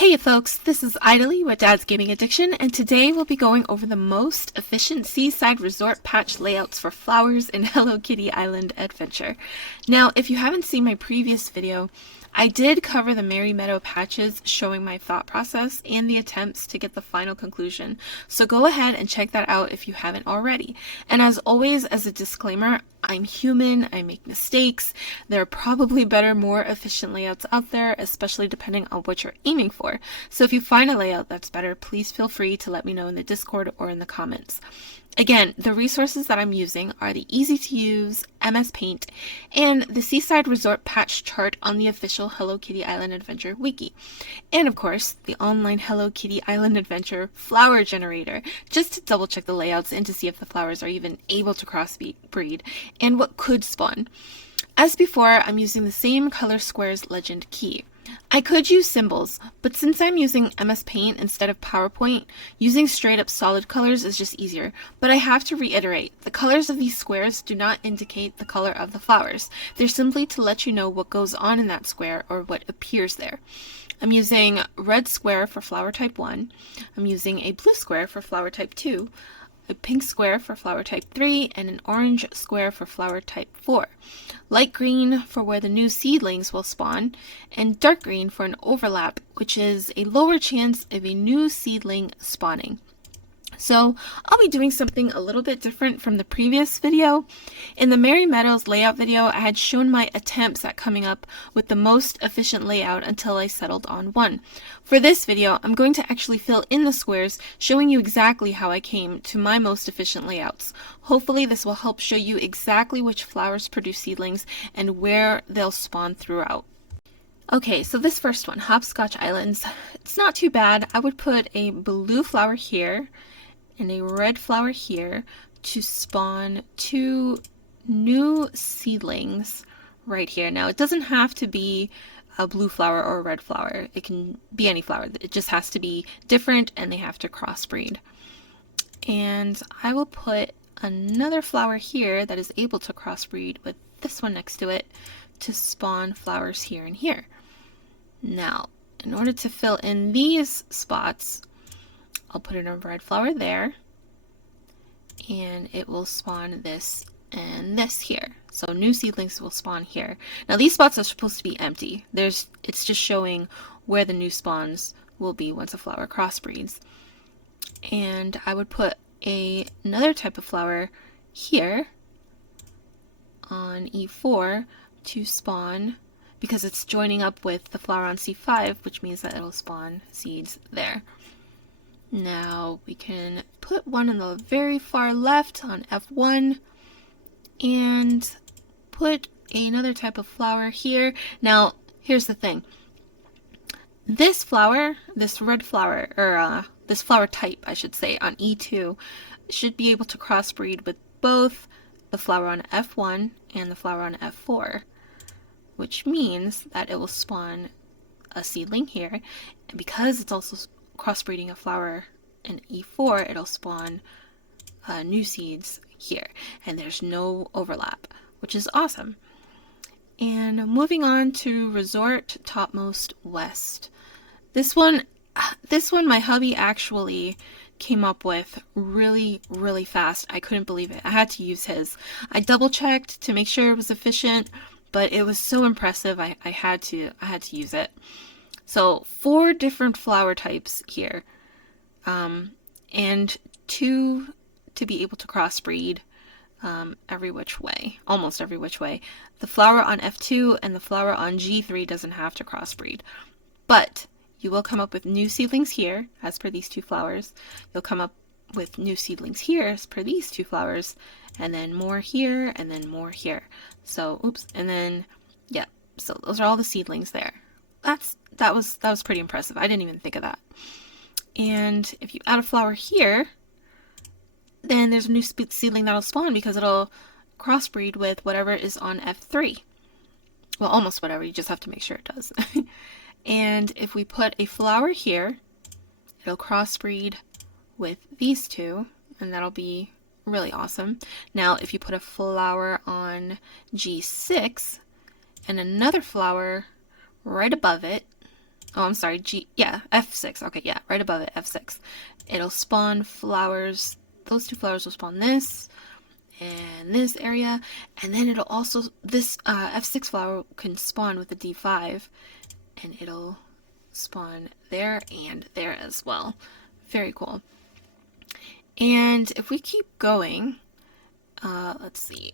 Hey folks, this is Idly with Dad's Gaming Addiction, and today we'll be going over the most efficient seaside resort patch layouts for flowers in Hello Kitty Island Adventure. Now, if you haven't seen my previous video, I did cover the Merry Meadow patches showing my thought process and the attempts to get the final conclusion, so go ahead and check that out if you haven't already. And as always, as a disclaimer, I'm human, I make mistakes, there are probably better, more efficient layouts out there, especially depending on what you're aiming for. So if you find a layout that's better, please feel free to let me know in the Discord or in the comments. Again, the resources that I'm using are the easy-to-use MS Paint and the Seaside Resort Patch chart on the official Hello Kitty Island Adventure wiki. And of course, the online Hello Kitty Island Adventure flower generator, just to double check the layouts and to see if the flowers are even able to crossbreed and what could spawn. As before, I'm using the same color squares legend key. I could use symbols, but since I'm using MS Paint instead of PowerPoint, using straight up solid colors is just easier. But I have to reiterate, the colors of these squares do not indicate the color of the flowers. They're simply to let you know what goes on in that square or what appears there. I'm using red square for flower type 1, I'm using a blue square for flower type 2, a pink square for flower type 3, and an orange square for flower type 4. Light green for where the new seedlings will spawn, and dark green for an overlap, which is a lower chance of a new seedling spawning. So I'll be doing something a little bit different from the previous video. In the Merry Meadows layout video, I had shown my attempts at coming up with the most efficient layout until I settled on one. For this video, I'm going to actually fill in the squares, showing you exactly how I came to my most efficient layouts. Hopefully this will help show you exactly which flowers produce seedlings and where they'll spawn throughout. Okay, so this first one, Hopscotch Islands, it's not too bad. I would put a blue flower here and a red flower here to spawn two new seedlings right here. Now, it doesn't have to be a blue flower or a red flower. It can be any flower. It just has to be different and they have to crossbreed. And I will put another flower here that is able to crossbreed with this one next to it to spawn flowers here and here. Now, in order to fill in these spots, I'll put in a red flower there, and it will spawn this and this here. So new seedlings will spawn here. Now these spots are supposed to be empty. It's just showing where the new spawns will be once a flower crossbreeds. And I would put another type of flower here on E4 to spawn, because it's joining up with the flower on C5, which means that it'll spawn seeds there. Now we can put one in the very far left on F1 and put another type of flower here. Now here's the thing. This flower, this red flower, or this flower type I should say, on E2 should be able to crossbreed with both the flower on F1 and the flower on F4, which means that it will spawn a seedling here, and because it's also crossbreeding a flower in E4, it'll spawn new seeds here, and there's no overlap, which is awesome. And moving on to Resort Topmost West. This one my hubby actually came up with really fast. I couldn't believe it. I had to use his. I double checked to make sure it was efficient, but it was so impressive I had to use it. So 4 different flower types here, and 2 to be able to crossbreed every which way, almost every which way. The flower on F2 and the flower on G3 doesn't have to crossbreed, but you will come up with new seedlings here as per these 2 flowers. You'll come up with new seedlings here as per these 2 flowers, and then more here, and then more here. So, oops, and then, yeah, so those are all the seedlings there. That was pretty impressive. I didn't even think of that. And if you add a flower here, then there's a new seedling that'll spawn because it'll crossbreed with whatever is on F3. Well, almost whatever. You just have to make sure it does. And if we put a flower here, it'll crossbreed with these 2, and that'll be really awesome. Now, if you put a flower on G6 and another flower right above it, Oh, I'm sorry, yeah, F6. Okay, yeah, right above it, F6. It'll spawn flowers. Those two flowers will spawn this and this area, and then it'll also, this F6 flower can spawn with the D5, and it'll spawn there and there as well. Very cool. And if we keep going, let's see.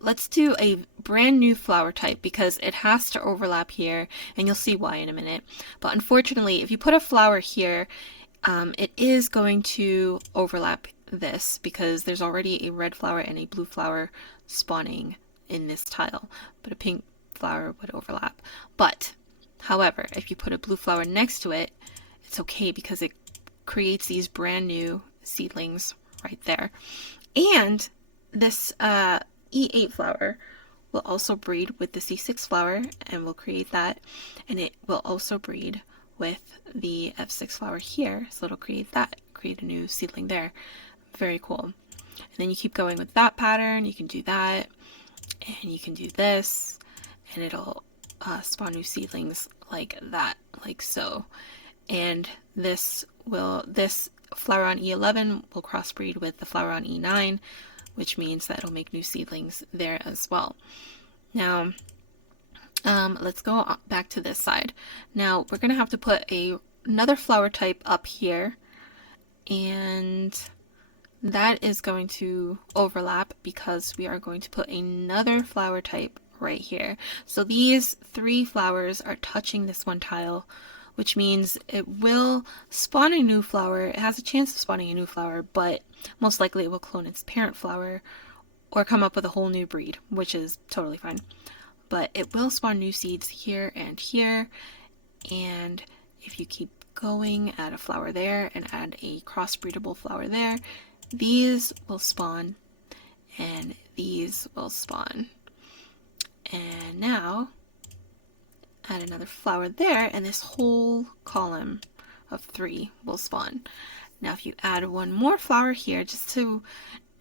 Let's do a brand new flower type because it has to overlap here, and you'll see why in a minute. But unfortunately, if you put a flower here, it is going to overlap this because there's already a red flower and a blue flower spawning in this tile, but a pink flower would overlap. But, however, if you put a blue flower next to it, it's okay because it creates these brand new seedlings right there. And this E8 flower will also breed with the C6 flower, and we'll create that, and it will also breed with the F6 flower here, so it'll create that, create a new seedling there. Very cool. And then you keep going with that pattern, you can do that, and you can do this, and it'll spawn new seedlings like that, like so. And this flower on E11 will crossbreed with the flower on E9, which means that it'll make new seedlings there as well. Now, let's go back to this side. Now, we're going to have to put another flower type up here, and that is going to overlap because we are going to put another flower type right here. So these three flowers are touching this one tile, which means it will spawn a new flower. It has a chance of spawning a new flower, but most likely it will clone its parent flower or come up with a whole new breed, which is totally fine. But it will spawn new seeds here and here, and if you keep going, add a flower there and add a crossbreedable flower there, these will spawn and these will spawn. And now add another flower there, and this whole column of 3 will spawn. Now if you add one more flower here just to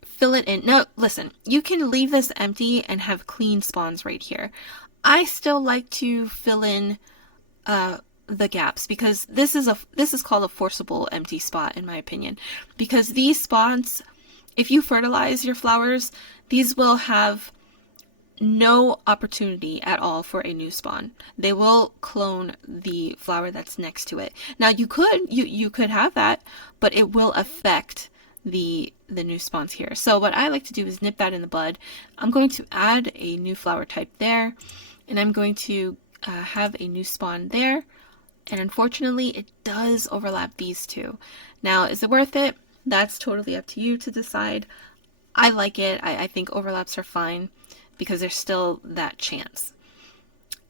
fill it in. Now listen, you can leave this empty and have clean spawns right here. I still like to fill in the gaps because this is called a forcible empty spot in my opinion, because these spots, if you fertilize your flowers, these will have no opportunity at all for a new spawn. They will clone the flower that's next to it. Now you could have that, but it will affect the new spawns here. So what I like to do is nip that in the bud. I'm going to add a new flower type there, and I'm going to have a new spawn there. And unfortunately, it does overlap these two. Now, is it worth it? That's totally up to you to decide. I like it. I think overlaps are fine because there's still that chance.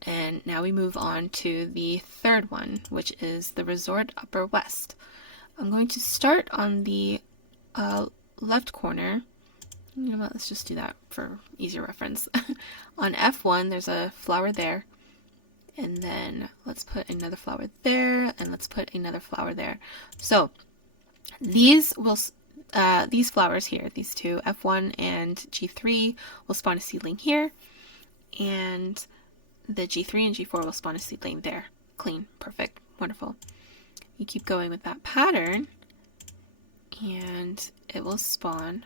And now we move on to the third one, which is the Resort Upper West. I'm going to start on the left corner. You know what, let's just do that for easier reference. On F1, there's a flower there. And then let's put another flower there, and let's put another flower there. So these flowers here, these two, F1 and G3, will spawn a seedling here, and the G3 and G4 will spawn a seedling there. Clean, perfect, wonderful. You keep going with that pattern, and it will spawn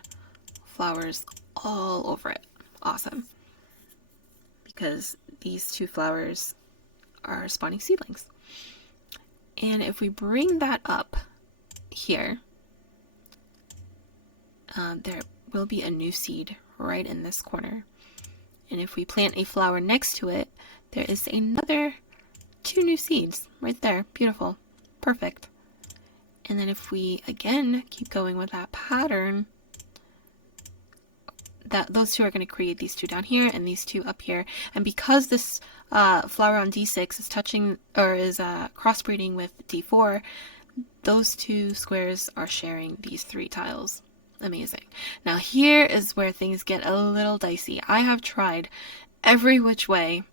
flowers all over it. Awesome. Because these two flowers are spawning seedlings. And if we bring that up here, there will be a new seed right in this corner. And if we plant a flower next to it, there is another 2 new seeds right there. Beautiful. Perfect. And then if we again keep going with that pattern, those 2 are going to create these 2 down here and these 2 up here. And because this flower on D6 is touching or is crossbreeding with D4, those 2 squares are sharing these 3 tiles. Amazing. Now here is where things get a little dicey. I have tried every which way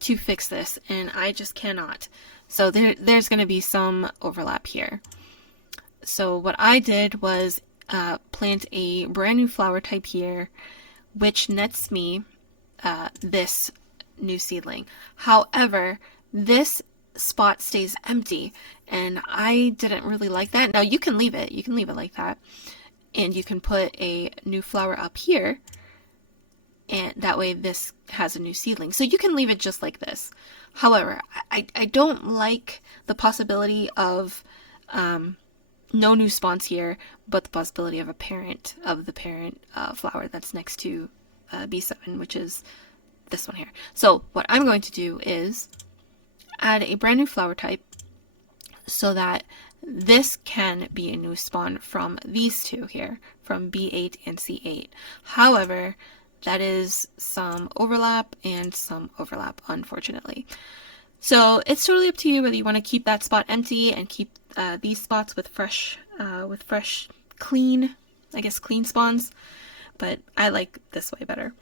to fix this, and I just cannot. So there's going to be some overlap here. So what I did was plant a brand new flower type here, which nets me this new seedling. However, this spot stays empty, and I didn't really like that. Now you can leave it like that, and you can put a new flower up here, and that way this has a new seedling. So you can leave it just like this. However, I don't like the possibility of no new spawns here, but the possibility of the parent flower that's next to B7, which is this one here. So what I'm going to do is add a brand new flower type so that this can be a new spawn from these two here, from B8 and C8. However, that is some overlap and some overlap, unfortunately. So it's totally up to you whether you want to keep that spot empty and keep these spots with fresh, clean spawns. But I like this way better.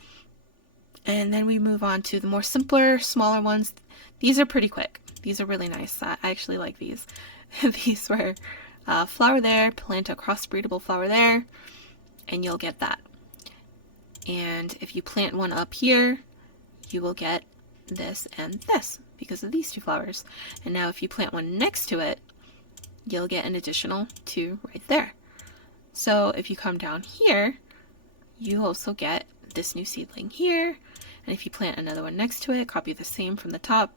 And then we move on to the more simpler, smaller ones. These are pretty quick. These are really nice. I actually like these. These were flower there, plant a crossbreedable flower there, and you'll get that. And if you plant one up here, you will get this and this because of these two flowers. And now if you plant one next to it, you'll get an additional 2 right there. So if you come down here, you also get this new seedling here. And if you plant another one next to it, copy the same from the top,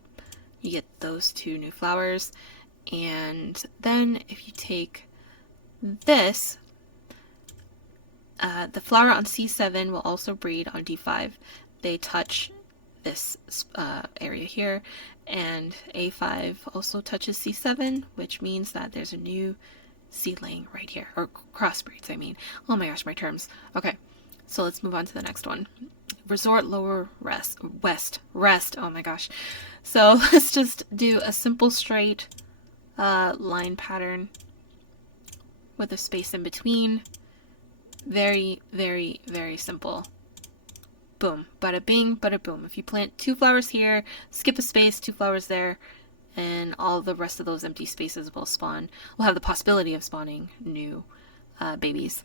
you get those 2 new flowers. And then if you take this, the flower on C7 will also breed on D5. They touch this area here, and A5 also touches C7, which means that there's a new seedling right here, or crossbreeds, I mean. Oh my gosh, my terms. Okay, so let's move on to the next one. Resort Lower West. Oh my gosh. So let's just do a simple straight line pattern with a space in between. Very, very, very simple. Boom. Bada bing, bada boom. If you plant 2 flowers here, skip a space, 2 flowers there, and all the rest of those empty spaces will spawn. We'll have the possibility of spawning new babies.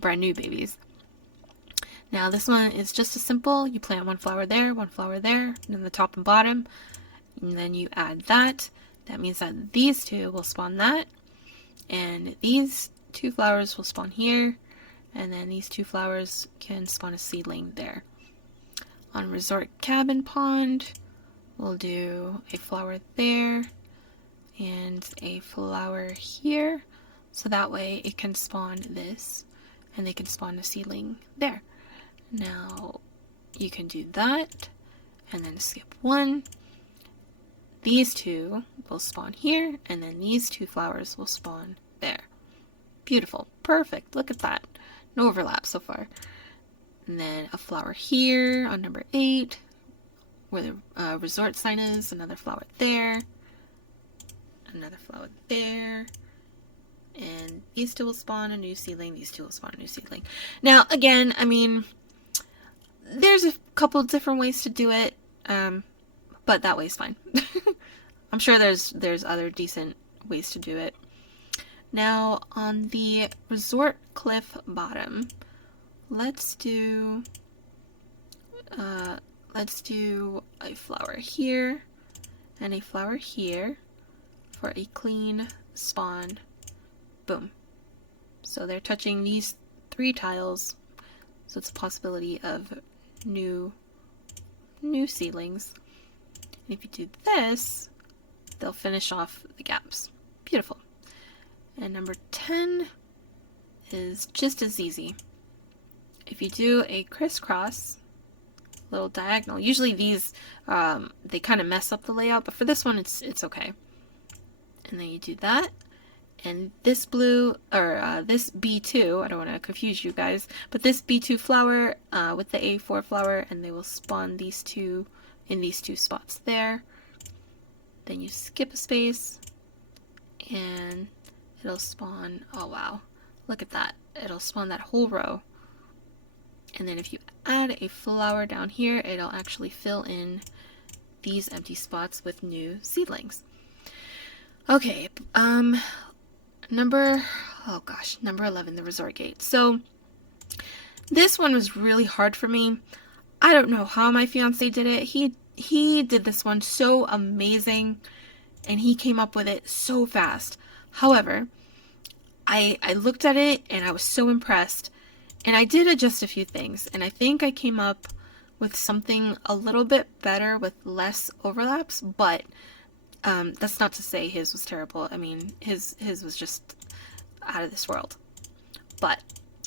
Brand new babies. Now this one is just as simple. You plant 1 flower there, and then the top and bottom. And then you add that. That means that these 2 will spawn that. And these 2 flowers will spawn here. And then these 2 flowers can spawn a seedling there. On Resort Cabin Pond, we'll do a flower there and a flower here. So that way it can spawn this, and they can spawn a seedling there. Now you can do that and then skip 1. These 2 will spawn here, and then these 2 flowers will spawn there. Beautiful. Perfect. Look at that. No overlap so far. And then a flower here on number 8, where the resort sign is. Another flower there. Another flower there. And these 2 will spawn a new seedling. These 2 will spawn a new seedling. Now, again, I mean, there's a couple different ways to do it, but that way's fine. I'm sure there's other decent ways to do it. Now on the resort cliff bottom, let's do a flower here and a flower here for a clean spawn. Boom. So they're touching these 3 tiles, so it's a possibility of new seedlings. And if you do this, they'll finish off the gaps. Beautiful. And number 10 is just as easy. If you do a crisscross, little diagonal, usually these, they kind of mess up the layout, but for this one, it's okay. And then you do that, and this blue, or this B2, I don't want to confuse you guys, but this B2 flower with the A4 flower, and they will spawn these 2 in these 2 spots there. Then you skip a space, and it'll spawn, oh wow, look at that. It'll spawn that whole row. And then if you add a flower down here, it'll actually fill in these empty spots with new seedlings. Okay, number 11, the resort gate. So this one was really hard for me. I don't know how my fiance did it. He he did this one so amazing, and he came up with it so fast. However, I looked at it and I was so impressed, and I did adjust a few things, and I think I came up with something a little bit better with less overlaps, but that's not to say his was terrible. I mean, his was just out of this world. But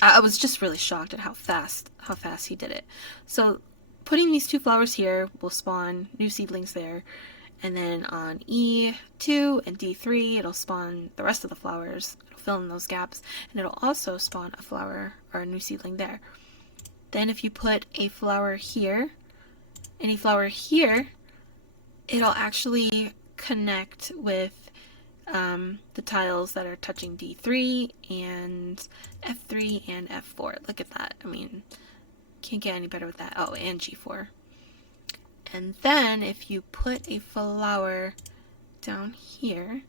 I was just really shocked at how fast he did it. So putting these 2 flowers here will spawn new seedlings there, and then on E2 and D3 it'll spawn the rest of the flowers. It'll fill in those gaps, and it'll also spawn a flower or a new seedling there. Then if you put a flower here, any flower here, it'll actually connect with the tiles that are touching D3 and F3 and F4. Look at that. I mean, can't get any better with that. Oh, and G4. And then if you put a flower down here,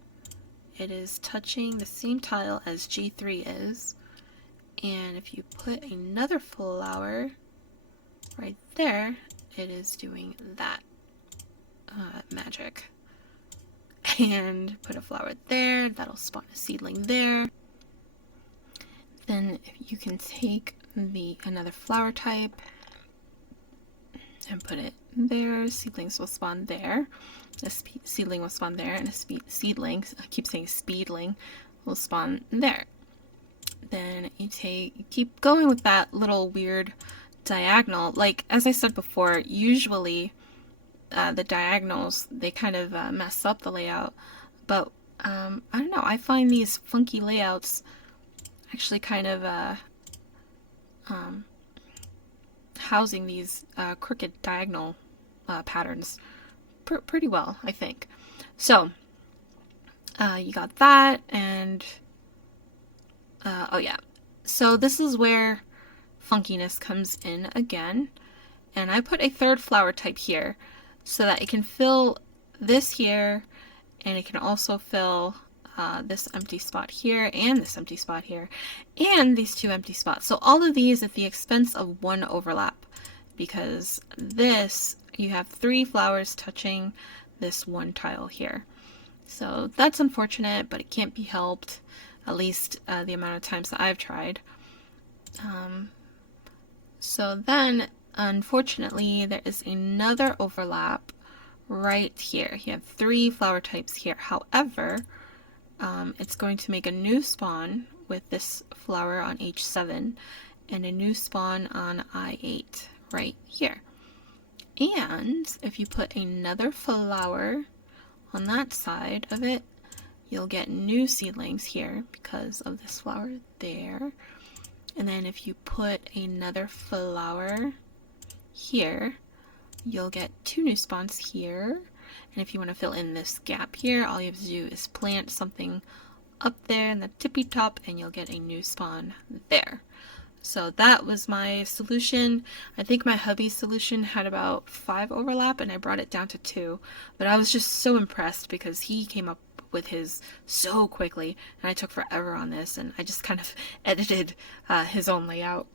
it is touching the same tile as G3 is. And if you put another flower right there, it is doing that magic. And put a flower there, that'll spawn a seedling there. Then you can take another flower type and put it there. Seedlings will spawn there. A seedling will spawn there, and a seedling, I keep saying speedling, will spawn there. Then you keep going with that little weird diagonal. Like, as I said before, usually the diagonals, they kind of mess up the layout, but I don't know, I find these funky layouts actually kind of housing these crooked diagonal patterns pretty well, I think. So you got that, and oh yeah, so this is where funkiness comes in again, and I put a 3rd flower type here so that it can fill this here, and it can also fill this empty spot here, and this empty spot here, and these 2 empty spots. So all of these at the expense of 1 overlap, because this, you have 3 flowers touching this 1 tile here. So that's unfortunate, but it can't be helped, at least the amount of times that I've tried. So then, unfortunately, there is another overlap right here. You have 3 flower types here. However, it's going to make a new spawn with this flower on H7 and a new spawn on I8 right here. And if you put another flower on that side of it, you'll get new seedlings here because of this flower there. And then if you put another flower here, you'll get 2 new spawns here. And if you want to fill in this gap here, all you have to do is plant something up there in the tippy top, and you'll get a new spawn there. So that was my solution. I think my hubby's solution had about 5 overlap, and I brought it down to 2. But I was just so impressed because he came up with his so quickly, and I took forever on this, and I just kind of edited his own layout.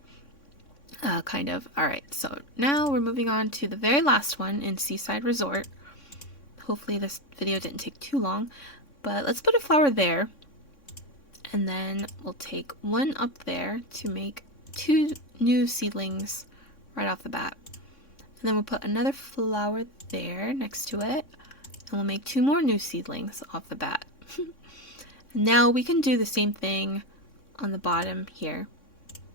Kind of. Alright, so now we're moving on to the very last one in Seaside Resort. Hopefully this video didn't take too long, but let's put a flower there, and then we'll take 1 up there to make 2 new seedlings right off the bat. And then we'll put another flower there next to it, and we'll make 2 more new seedlings off the bat. Now we can do the same thing on the bottom here.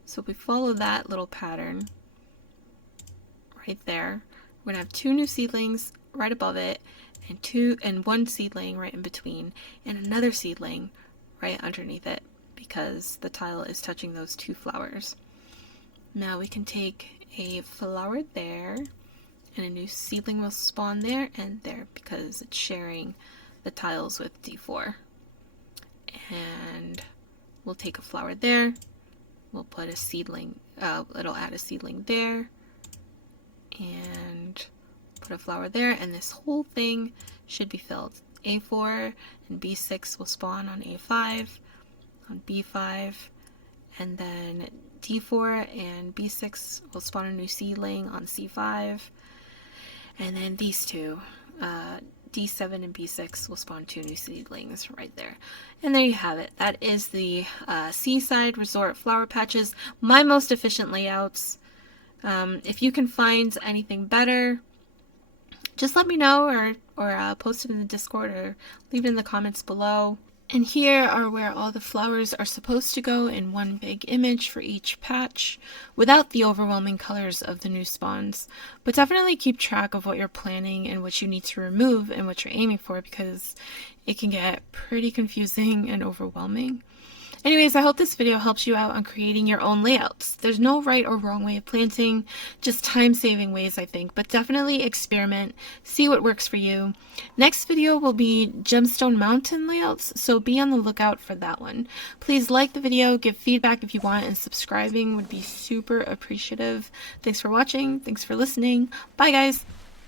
So if we follow that little pattern right there, we're gonna have 2 new seedlings right above it, and 1 seedling right in between, and another seedling right underneath it, because the tile is touching those 2 flowers. Now we can take a flower there, and a new seedling will spawn there and there because it's sharing the tiles with D4. And we'll take a flower there, we'll put a seedling, it'll add a seedling there, and put a flower there, and this whole thing should be filled. A4 and B6 will spawn on A5, on B5, and then D4 and B6 will spawn a new seedling on C5, And then these two, D7 and B6, will spawn 2 new seedlings right there. And there you have it. That is the Seaside Resort flower patches, my most efficient layouts. If you can find anything better, just let me know, or post it in the Discord, or leave it in the comments below. And here are where all the flowers are supposed to go in one big image for each patch, without the overwhelming colors of the new spawns. But definitely keep track of what you're planning and what you need to remove and what you're aiming for, because it can get pretty confusing and overwhelming. Anyways, I hope this video helps you out on creating your own layouts. There's no right or wrong way of planting, just time-saving ways, I think, but definitely experiment, see what works for you. Next video will be Gemstone Mountain layouts, so be on the lookout for that one. Please like the video, give feedback if you want, and subscribing would be super appreciative. Thanks for watching, thanks for listening. Bye guys!